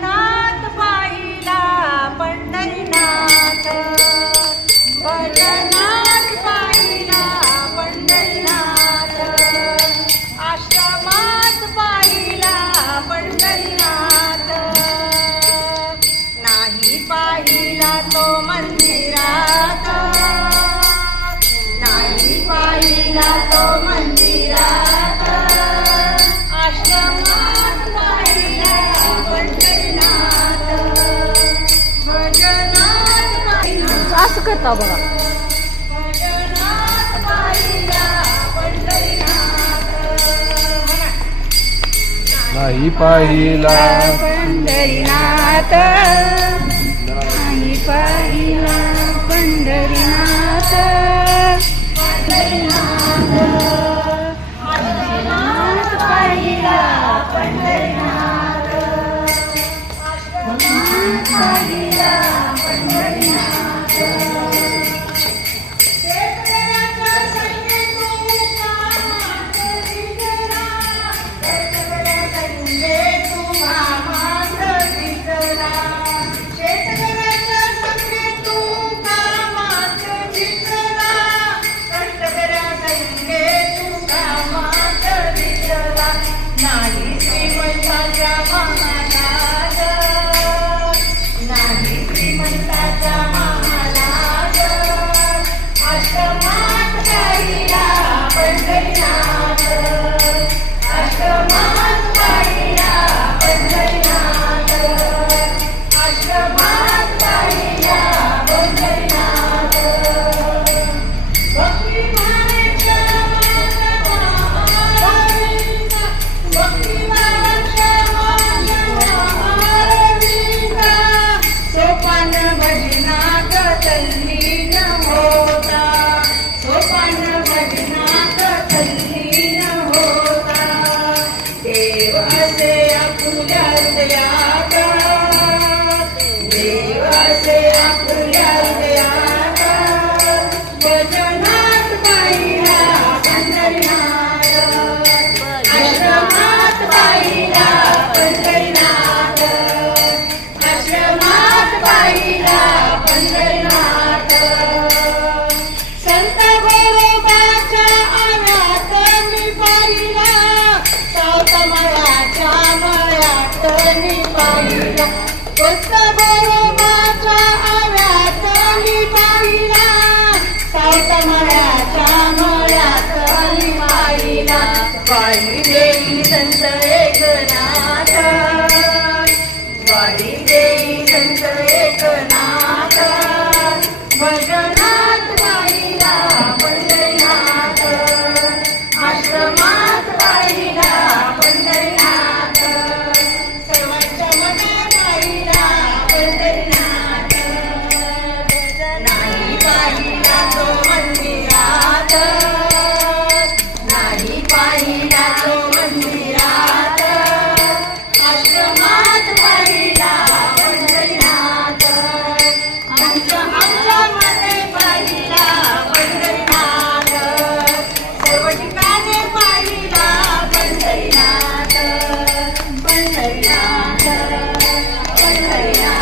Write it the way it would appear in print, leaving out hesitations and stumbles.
भजनात पाहिला पंढरीनाथ, भजनात पाहिला पंढरीनाथ, आश्रमात पाहिला पंढरीनाथ, नाही पाहिला तो मंदिरात, नाही पाहिला तो मंदिरात, आश्रमात पाहिला पंढरीनाथ, भजनात पाहिला. असं करता बघा. भजनात पाहिला पंढरीनाथ, नाही पाहिला पंढरीनाथ, नाही पाहिला पंढरीनाथ, पंढरीनाथ, आश्रमात पाहिला पंढरीनाथ, आश्रमात पाहिला पंढरीनाथ. शेतकऱ्याच्या संगीतू कामात दिसला, शेतकऱ्याच्या संगीतू कामात दिसला, शेतकऱ्याच्या संगीतू कामात दिसला, कष्टकऱ्याच्या संगीतू कामात दिसला, नाही श्रीमंताच्या महालात, नाही श्रीमंताच्या महालात, आश्रमात पाहिला पंढरीनाथ, आश्रमात पाहिला पंढरीनाथ, आश्रमात पाहिला पंढरीनाथ. भक्तिमानाच्या मानवाविंदा, भक्तिमानाच्या मानवाविंदा, सोपान भजनात तल्लीन होता, सोपान भजनात तल्लीन होता, देव असे आपुल्या हृदयात, देव असे आपुल्या हृदयात, भजनात पाहिला पंढरीनाथ, आश्रमात पाहिला पंढरीनाथ, आश्रमात पाहिला पंढरीनाथ. संत गोरोबाच्या आव्यात मी पाहिला, सावत मळ्याच्या मळ्यात मी पाहिला, संत गोरोबाच्या आव्यात मी पाहिला, सावत मळ्याच्या मळ्यात मी पाहिला, वारी देई संत एकनाथ, वारी देई संत एकनाथ, भजनात पाहिला पंढरीनाथ, आश्रमात पाहिला पंढरीनाथ, सर्वांच्या मनात पाहिला पंढरीनाथ, नाही पाहिला तो मंदिरात, नाही पाहिला तो मंदिरात, आश्रमात पाहिला पंढरीनाथ, आमच्या मध्ये पाहिला पंढरीनाथ, सर्व ठिकाणी पाहिला पंढरीनाथ, पंढरीनाथ, पंढरीनाथ.